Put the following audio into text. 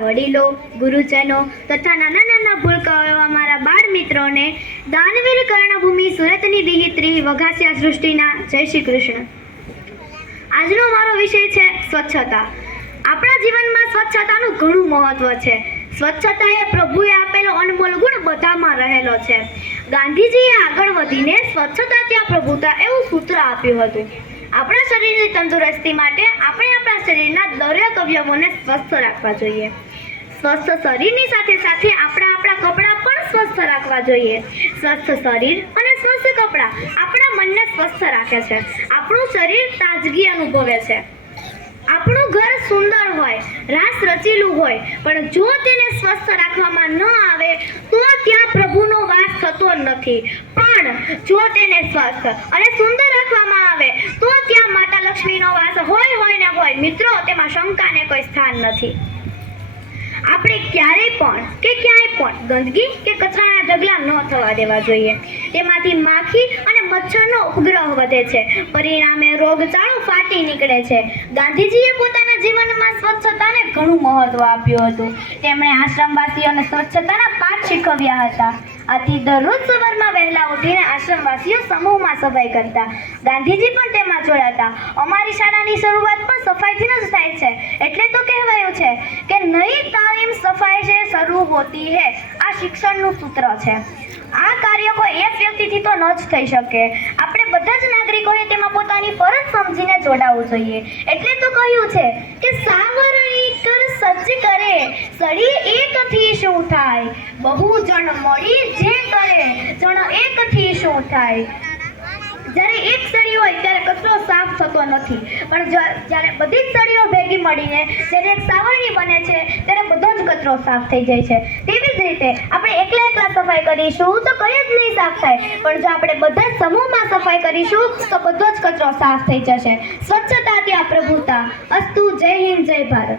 વડીલો, ગુરુજનો તથા નાના નાના ભૂલકાઓ એવા મારા બાળ મિત્રોને દાનવીર કર્ણભૂમિ સુરતની દિહિત્રી વઘાસિયા સૃષ્ટિના જય શ્રી કૃષ્ણ. આજનો મારો વિષય છે સ્વચ્છતા. આપણા જીવનમાં સ્વચ્છતાનું ઘણું મહત્વ છે. સ્વચ્છતા એ પ્રભુએ આપેલો અનમોલ ગુણ બધામાં રહેલો છે. ગાંધીજીએ આગળ વધીને સ્વચ્છતા ત્યાં પ્રભુતા એવું સૂત્ર આપ્યું હતું. આપણા શરીરની તંદુરસ્તી માટે આપણે શરીરના દરેક અવયવોને સ્વસ્થ રાખવા જોઈએ. સ્વસ્થ શરીરની સાથે સાથે આપણા આપણા કપડાં પણ સ્વસ્થ રાખવા જોઈએ. સ્વસ્થ શરીર અને સ્વસ્થ કપડાં આપણા મનને સ્વસ્થ રાખે છે. આપણું શરીર તાજગી અનુભવે છે. આપણું ઘર સુંદર હોય, રાસ રચેલું હોય, પણ જો તેને સ્વસ્થ રાખવામાં ન આવે, તો ત્યાં પ્રભુનો વાસ થતો નથી. પણ જો તેને સ્વસ્થ અને સુંદર રાખવામાં આવે, તો ત્યાં માતા હોય મિત્રો, તેમાં શંકાને કોઈ સ્થાન નથી. આપણે ક્યારેય પણ કે ક્યાંય પણ ગંદકી કે કચરાના ઢગલા ન થવા દેવા જોઈએ. તેમાંથી માખી અને મચ્છરનો ઉપગ્રહ વધે છે. પરિણામે રોગચાળો ફાટી નીકળે છે. ગાંધીજીએ પોતાના જીવનમાં સ્વચ્છતાને ઘણું મહત્વ આપ્યું હતું. તેમણે આશ્રમવાસીઓને સ્વચ્છતાના પાઠ શીખવ્યા હતા. આથી દરરોજ સવારમાં વહેલા ઉઠીને આશ્રમવાસીઓ સમૂહમાં સફાઈ કરતા. ગાંધીજી પણ તેમાં જોડાતા. અમારી શાળાની શરૂઆત પણ સફાઈથી જ થાય છે. એટલે તો કહેવાયું છે કે નઈ તાલીમ સફાઈ છે શરૂ હોતી હે, આ શિક્ષણનું સૂત્ર છે. આ કાર્ય કોઈ એક વ્યક્તિથી તો ન જ થઈ શકે. આપણે બધા જ નાગરિકોએ તેમાં પોતાની ફરજ સમજીને જોડાવવું જોઈએ. એટલે તો કહ્યું છે કે સાવરણી કર સજ્જ કરે સડી એકથી શું થાય બહુ જણ મળી જે કરે, જણ એકથી શું થાય? જ્યારે એક સળી હોય ત્યારે કચરો સાફ થતો નથી. પણ જ્યારે બધી જ સળીઓ ભેગી મળીને જ્યારે એક સાવરણી બને છે, ત્યારે બધો જ કચરો સાફ થઈ જાય છે. તેવી જ રીતે આપણે એકલા એકલા સફાઈ કરીશું તો કઈ જ નહીં સાફ થાય. પણ જો આપણે બધા સમૂહમાં સફાઈ કરીશું તો બધો જ કચરો સાફ થઈ જશે. સ્વચ્છતા ત્યાં પ્રભુતા. અસ્તુ જય હિન્દ, જય ભારત.